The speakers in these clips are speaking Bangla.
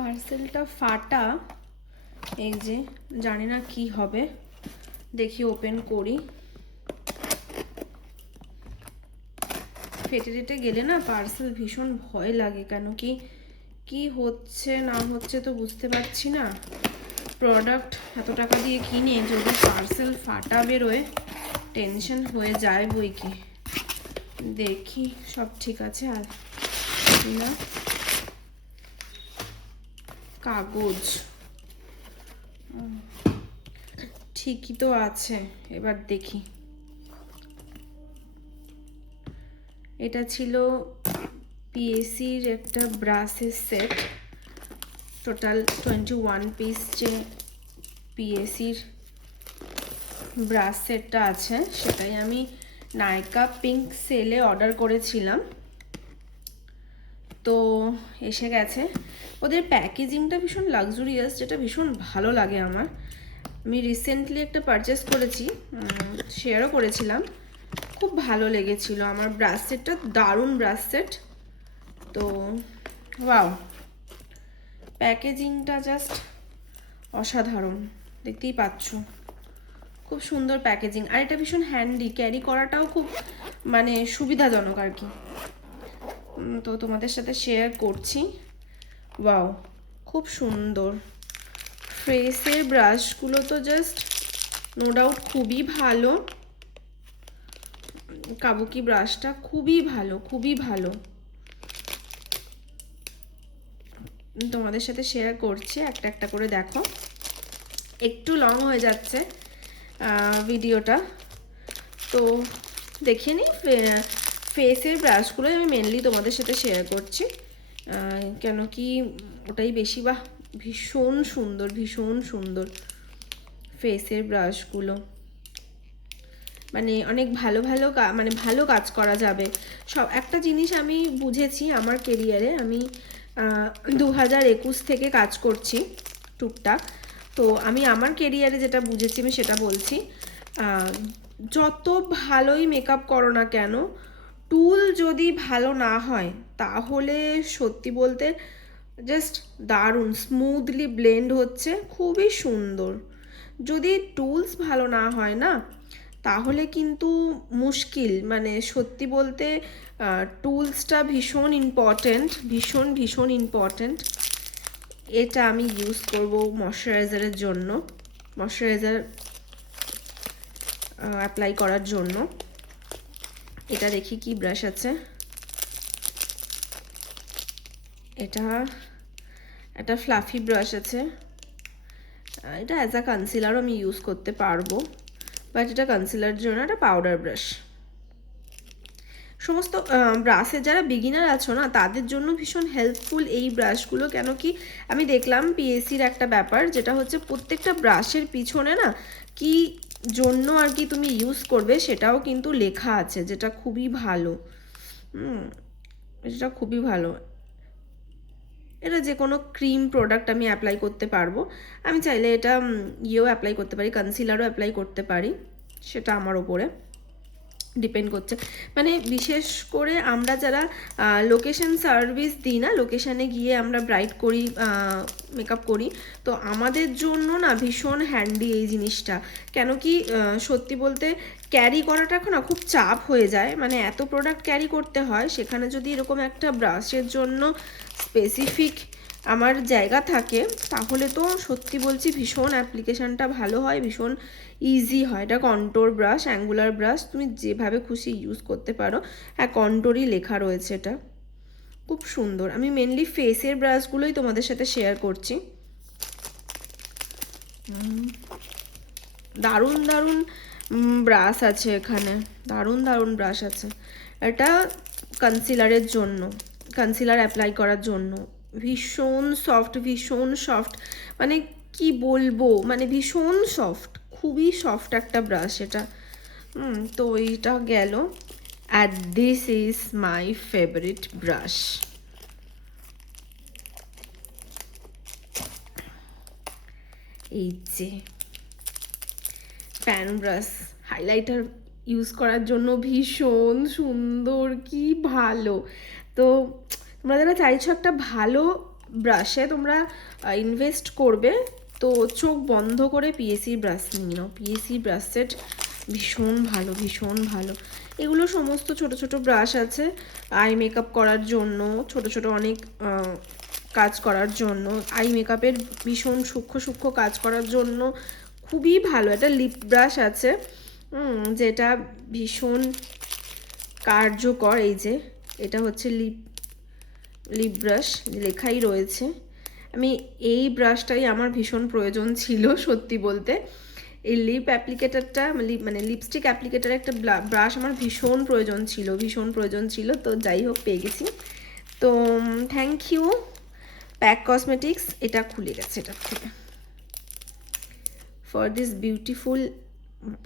পার্সেলটা ফাটা, এই যে জানি না কি হবে, দেখি ওপেন করি। ফেটে টেটে গেলে না পার্সেল ভীষণ ভয় লাগে, কেন কি কি হচ্ছে না হচ্ছে তো বুঝতে পারছি না। প্রোডাক্ট এত টাকা দিয়ে কিনে যদি পার্সেল ফাটা বেরোয় টেনশন হয়ে যায় বই কি। দেখি সব ঠিক আছে আর না। কাগজ ঠিকই তো আছে, এবার দেখি। এটা ছিল পিএসির একটা ব্রাশের সেট, টোটাল 21 পিস যে পিএসির ব্রাশ সেটটা আছে সেটাই আমি নাইকা পিঙ্ক সেলে অর্ডার করেছিলাম, তো এসে গেছে। ওদের প্যাকেজিংটা ভীষণ লাক্সুরিয়াস, যেটা ভীষণ ভালো লাগে আমার। আমি রিসেন্টলি একটা পারচেস করেছি, শেয়ারও করেছিলাম, খুব ভালো লেগেছিল আমার। ব্রাশ সেটটা দারুণ ব্রাশ সেট। তো ওয়াও, প্যাকেজিংটা জাস্ট অসাধারণ, দেখতেই পাচ্ছ খুব সুন্দর প্যাকেজিং। আর এটা ভীষণ হ্যান্ডি, ক্যারি করাটাও খুব মানে সুবিধাজনক আর কি। তো তোমাদের সাথে শেয়ার করছি। ওয়াও, খুব সুন্দর। ফ্রেশের ব্রাশগুলো তো জাস্ট নো ডাউট খুবই ভালো। কাবুকি ব্রাশটা খুবই ভালো, খুবই ভালো। তোমাদের সাথে শেয়ার করছি, একটা একটা করে দেখো। একটু লং হয়ে যাচ্ছে ভিডিওটা, তো দেখে নিই। ফেসের ব্রাশগুলোই আমি মেনলি তোমাদের সাথে শেয়ার করছি, কেন কি ওটাই বেশি। বাহ, ভীষণ সুন্দর, ভীষণ সুন্দর ফেসের ব্রাশগুলো। মানে অনেক ভালো ভালো মানে ভালো কাজ করা যাবে সব। একটা জিনিস আমি বুঝেছি আমার কেরিয়ারে, আমি 2021 থেকে কাজ করছি টুকটাক। তো আমি আমার কেরিয়ারে যেটা বুঝেছি আমি সেটা বলছি। যত ভালোই মেকআপ করো না কেন, টুল যদি ভালো না হয় তাহলে সত্যি বলতে জাস্ট দারুণ স্মুথলি ব্লেন্ড হচ্ছে, খুবই সুন্দর। যদি টুলস ভালো না হয় না তাহলে কিন্তু মুশকিল। মানে সত্যি বলতে টুলসটা ভীষণ ইম্পর্ট্যান্ট, ভীষণ ভীষণ ইম্পর্ট্যান্ট। এটা আমি ইউজ করব ময়শ্চারাইজারের জন্য, ময়শ্চারাইজার অ্যাপ্লাই করার জন্য। এটা দেখি কি ব্রাশ আছে। এটা একটা ফ্লাফি ব্রাশ আছে, এটা অ্যাজ আ কনসিলারও আমি ইউজ করতে পারবো, বাট এটা কনসিলার জন্য একটা পাউডার ব্রাশ। সমস্ত ব্রাশে যারা বিগিনার আছো না তাদের জন্য ভীষণ হেল্পফুল এই ব্রাশগুলো। কেন কি আমি দেখলাম পিএসির একটা ব্যাপার, যেটা হচ্ছে প্রত্যেকটা ব্রাশের পিছনে না কি জন্য আর কি তুমি ইউজ করবে সেটাও কিন্তু লেখা আছে, যেটা খুবই ভালো। এটা খুবই ভালো। এটা যে কোনো ক্রিম প্রোডাক্ট আমি অ্যাপ্লাই করতে পারবো। আমি চাইলে এটা ইয়েও অ্যাপ্লাই করতে পারি, কনসিলারও অ্যাপ্লাই করতে পারি, সেটা আমার ওপরে ডিপেন্ড করছে। মানে বিশেষ করে আমরা যারা লোকেশন সার্ভিস দিই না, লোকেশানে গিয়ে আমরা ব্রাইট করি, মেকআপ করি, তো আমাদের জন্য না ভীষণ হ্যান্ডি এই জিনিসটা। কেন কি সত্যি বলতে ক্যারি করাটা এখন না খুব চাপ হয়ে যায়, মানে এত প্রোডাক্ট ক্যারি করতে হয়, সেখানে যদি এরকম একটা ব্রাশের জন্য স্পেসিফিক আমার জায়গা থাকে তাহলে তো সত্যি বলছি ভীষণ অ্যাপ্লিকেশানটা ভালো হয়, ভীষণ ইজি হয়। এটা কন্ট্রোর ব্রাশ, অ্যাঙ্গুলার ব্রাশ, তুমি যেভাবে খুশি ইউজ করতে পারো। হ্যাঁ, কন্ট্রোরই লেখা রয়েছে, এটা খুব সুন্দর। আমি মেনলি ফেসের ব্রাশগুলোই তোমাদের সাথে শেয়ার করছি। দারুণ দারুণ ব্রাশ আছে এখানে, দারুণ দারুণ ব্রাশ আছে। এটা কনসিলারের জন্য, কনসিলার অ্যাপ্লাই করার জন্য ভীষণ সফট, ভীষণ সফট, মানে কি বলবো, মানে ভীষণ সফট, খুবই সফট একটা ব্রাশ এটা। তো এইটা গেল। And this is my favourite brush. এই যে প্যান ব্রাশ, হাইলাইটার ইউজ করার জন্য ভীষণ সুন্দর, কি ভালো। তো তোমরা যারা চাইছো একটা ভালো ব্রাশে তোমরা ইনভেস্ট করবে তো চোখ বন্ধ করে পিএসি ব্রাশ নিয়ে নাও। পিএসি ব্রাশ সেট ভীষণ ভালো, ভীষণ ভালো। এগুলো সমস্ত ছোট ছোট ব্রাশ আছে আই মেকআপ করার জন্য, ছোট ছোট অনেক কাজ করার জন্য, আই মেকআপের ভীষণ সূক্ষ্ম সূক্ষ্ম কাজ করার জন্য খুবই ভালো। একটা লিপ ব্রাশ আছে যেটা ভীষণ কার্যকর। এই যে এটা হচ্ছে লিপ ব্রাশ, লেখাই রয়েছে। আমি এই ব্রাশটাই আমার ভীষণ প্রয়োজন ছিল সত্যি বলতে। এই লিপ অ্যাপ্লিকেটারটা মানে লিপস্টিক অ্যাপ্লিকেটার একটা ব্রাশ আমার ভীষণ প্রয়োজন ছিল। তো যাই হোক পেয়ে গেছি। তো থ্যাংক ইউ প্যাক কসমেটিক্স, এটা খুলে গেছে এটার থেকে, for this beautiful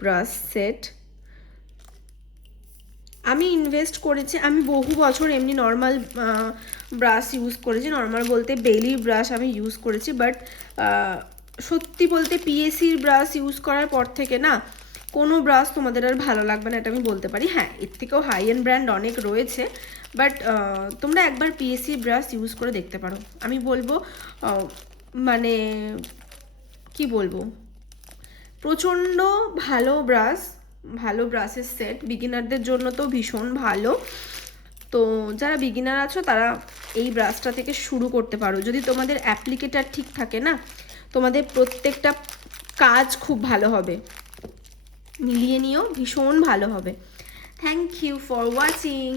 brush set. আমি ইনভেস্ট করেছি, আমি বহু বছর এমনি নর্মাল ব্রাশ ইউজ করেছি, নর্মাল বলতে বেলি ব্রাশ আমি ইউজ করেছি, বাট সত্যি বলতে পিএসির ব্রাশ ইউজ করার পর থেকে না কোনো ব্রাশ তোমাদের আর ভালো লাগবে না, এটা আমি বলতে পারি। হ্যাঁ, এর থেকেও হাই এন্ড ব্র্যান্ড অনেক রয়েছে, বাট তোমরা একবার পিএসি ব্রাশ ইউজ করে দেখতে পারো। আমি বলবো মানে কি বলবো, প্রচণ্ড ভালো ব্রাশ, ভালো ব্রাশের সেট, বিগিনারদের জন্য তো ভীষণ ভালো। তো যারা বিগিনার আছো তারা এই ব্রাশটা থেকে শুরু করতে পারো। যদি তোমাদের অ্যাপ্লিকেটার ঠিক থাকে না, তোমাদের প্রত্যেকটা কাজ খুব ভালো হবে, মিলিয়ে নিও, ভীষণ ভালো হবে। Thank you for watching.